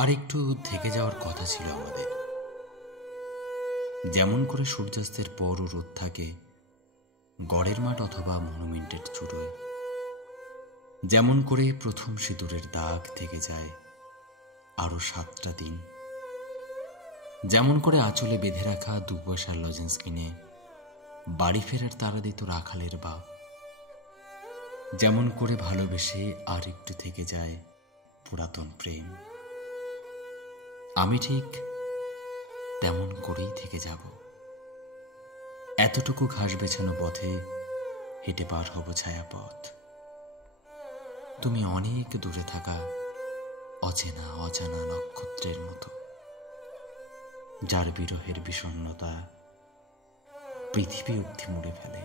আর একটু থেকে যাওয়ার কথা ছিল আমাদের। যেমন করে সূর্যাস্তের পরও রোদ থাকে গড়ের মাঠ অথবা মনুমেন্টের চূড়োয়, যেমন করে প্রথম সিঁদুরের দাগ থেকে যায় আরো 7টা দিন, যেমন করে আঁচলে বেঁধে রাখা 2 পয়সার লজেন্স কিনে বাড়ি ফেরার তাড়া দিত রাখালের বাপ, যেমন করে ভালোবেসে আর একটু থেকে যায় পুরাতন প্রেম, আমি ঠিক তেমন করেই থেকে যাব। এতটুকু ঘাস বেছানো পথে হেঁটে পার হব ছায়াপথ। তুমি অনেক দূরে থাকা অচেনা অজানা নক্ষত্রের মতো, যার বিরহের বিষণ্ণতা পৃথিবী অবধি মুড়ে ফেলে।